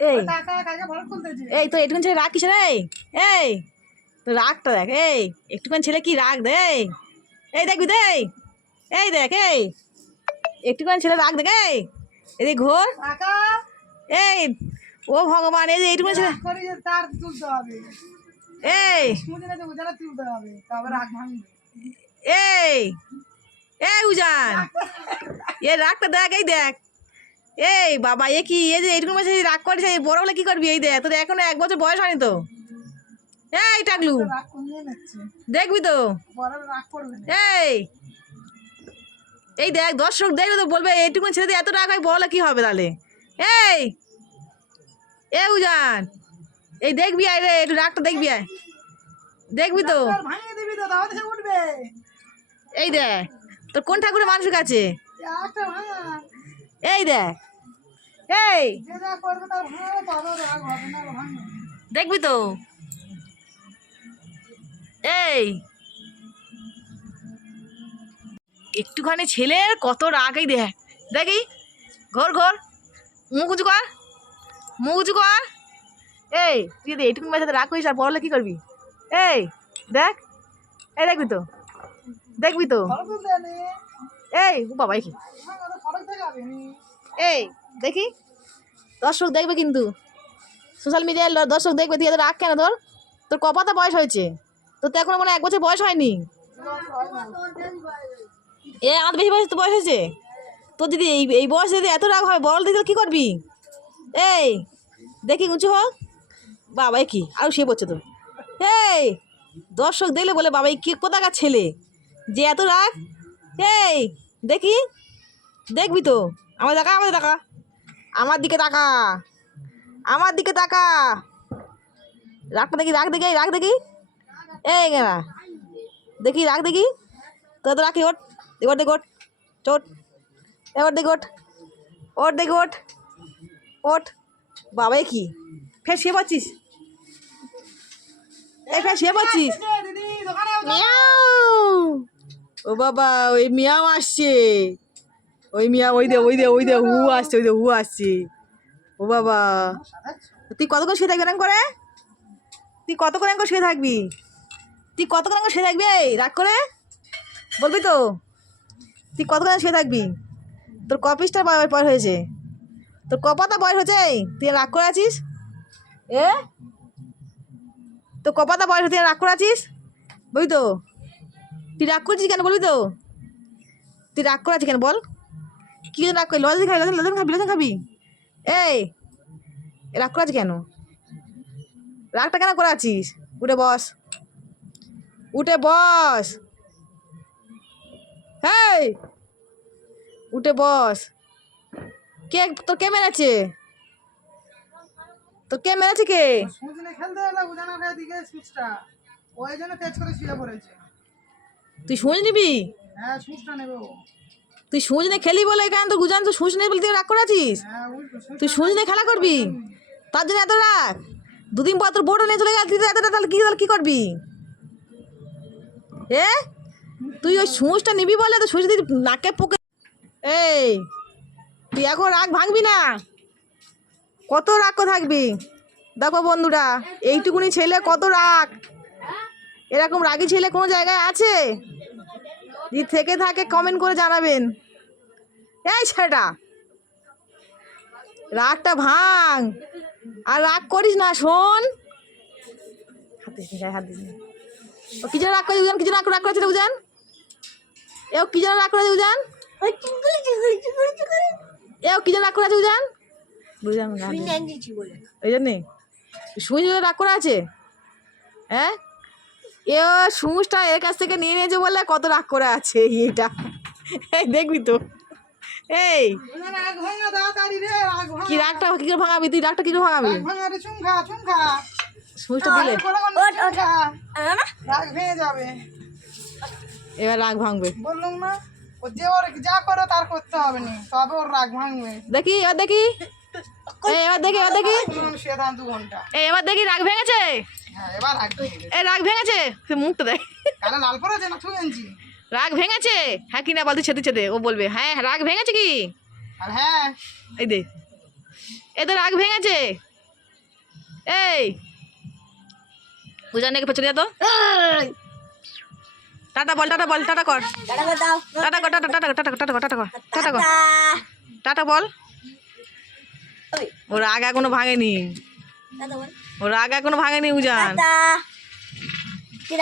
এই এই তো একটুখানি ছেলে রাগ কিসে রে? এই তো রাগটা দেখ, এই একটুখানি ছেলে কি রাগ দে? এই দেখবি দে, এই দেখ, এই একটুখানি ছেলে রাগ দেখ, এই এদিকে ঘোর। এই ও ভগবান, এই যে এইটুখানি ছেলে, এই এই এই উজান, এ রাগটা দেখ, এই দেখ, এই বাবা এ কি, এই যে এইটুকু মাসে রাগ করিস, এই বড় হলে কি করবি? এই দেখ, তোর এখনো 1 বছর বয়স হয়নি তো। এই টাকলু দেখবি তো, এই এই দেখ, দর্শক দেখবে তো বলবে এইটুকু ছেলে এত রাগ হয়, বড় হলে কি হবে তাহলে? এই এ উজান, এই দেখবি আয় রে, একটু রাগটা দেখবি আয়, দেখবি তো। এই দেখ, তোর কোন ঠাকুরের মানুষের কাছে? এই দেখ, এই দেখবি তো, এই একটুখানি ছেলের কত রাগ, এই দেখ, দেখি ঘর ঘর, মুখ উঁচু কর, মুখ উঁচু কর। এই তুই যদি এইটুকু বাচ্চাতে রাগ করিস আর পড়লে কি করবি? এই দেখ, এই দেখবি তো, দেখবি তো, এই ও বাবা কি, এই দেখি দর্শক দেখবে কিন্তু, সোশ্যাল মিডিয়ায় দর্শক দেখবে, তুই এত রাগ কেন? তোর তোর কপাতা বয়স হয়েছে, তোর তো এখনো মনে 1 বছর বয়স হয়নি। এ আমার বেশি বয়স তো বয়স হয়েছে তোর, যদি এই এই বয়সে যদি এত রাগ হয়, বড় দিদি কী করবি? এই দেখি উঁচু হোক, বাবা কি আরও শুয়ে পড়ছে তো। এই দর্শক দেখলে বলে বাবা এই কি কোথাকার ছেলে যে এত রাগ? এই দেখি, দেখবি তো, আমার দেখা, আমাদের দেখা, আমার দিকে তাকা, আমার দিকে তাকা, রাগটা দেখি, রাগ দেখি, রাগ দেখি, এই গেলা দেখি, রাগ দেখি, তো তো রাখি, ওঠ এবার দেখি, ওঠ চোট, এবার দেখি, ওঠ ওঠ দেখি, ওঠ ওঠ, বাবা কি ফের শুয়ে পাচ্ছিস? এই ফের শুয়ে পাচ্ছিস? ও বাবা, ওই মিয়াও আসছে, ওই মিয়া, ওই দে, ওই দে, ওই দে হু আসছে, ওই দে হু আসছে। ও বাবা, তুই কতক্ষণ শুয়ে থাকবি এরকম করে? তুই কতক্ষণ এরকম শুয়ে থাকবি? তুই কতক্ষণ এরকম শুয়ে থাকবি? এই রাগ করে বলবি তো, তুই কতক্ষণ শুয়ে থাকবি? তোর কপিসটার বয়স হয়েছে, তোর কপাতা বয়স হয়েছে, তুই রাগ করে আছিস? এ তোর কপাতা বয়স হয়েছে, রাগ করে আছিস? বলবি তো, তুই রাগ করছিস কেন? বলবি তো, তুই রাগ করে আছিস কেন বল? কী জন্য রাগ করলি? লজেন খাবি, লজেন খাবি, লজেন খাবি? এই রাগ করে আছিস কেন? রাগটা কেন করে আছিস? উঠে বস, উঠে বস, এই উঠে বস। কে তোর, কে মেরেছে তোর, কে মেরেছে কে? তুই সুচ নিবি? তুই সুচ নিয়ে খেলি বলে এখানে তো গুজান, তো সুচ নেই বলে তুই রাগ করে আছিস? তুই সুচ নিয়ে খেলা করবি, তার জন্য এত রাগ? 2 দিন পর তোর বোর্ডও নিয়ে চলে গেল, তুই এতটা তাহলে কী করবি? এ তুই ওই সুচটা নিবি বলে তো সুচ দিদি নাকে পোকে। এই তুই এখন রাগ ভাঙবি না, কত রাগ করে থাকবি? দেখো বন্ধুরা, এইটুকুনি ছেলে কত রাগ, এরকম রাগী ছেলে কোনো জায়গায় আছে? যদি থেকে থাকে কমেন্ট করে জানাবেন। এই ছেলেটা রাগটা ভাঙ, আর রাগ করিস না, শোন। হাত দিস না। ও কি জন্য রাগ করে উজান? কি জন্য রাগ করেছে উজান? এও কি জন্য রাগ করেছে উজান? এও কি জন্য রাগ করেছে উজান? ওই জন্যে সুচ রাগ করে আছে? হ্যাঁ, এ সুচটা এর কাছ থেকে নিয়ে নিয়েছে বলে কত রাগ করে আছে এটা। এই দেখবি তো, এই কি রাগটা কি করে ভাঙাবি তুই? রাগটা কি করে ভাঙাবি? সুচটা দিলে এবার রাগ ভাঙবে। বললাম না, ও যে ওর যা করে তার করতে হবে না, তবে ওর রাগ ভাঙবে। দেখি এবার দেখি, এবার দেখি, এবার দেখি, এবার দেখি রাগ ভেঙেছে। এই রাগ ভেঙেছে, মুখটা দেখ, লাল পড়েছে না, রাগ ভেঙেছে? হ্যাঁ কি না বলতে ছেদে ছেদে ও বলবে, হ্যাঁ রাগ ভেঙেছে কি? হ্যাঁ এই দে, এদের রাগ ভেঙেছে। এই উজান নাকি চলে যেত। টাটা বল, টাটা বল, টাটা কর, টাটা কর, টাটা টাটা টাটা টাটা কর, টাটা কর, টাটা কর, টাটা বল। ওর রাগ এখনো ভাঙেনি, ওর রাগ এখনো ভাঙেনি উজান।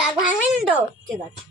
রাগ ভাঙবেন তো, ঠিক আছে।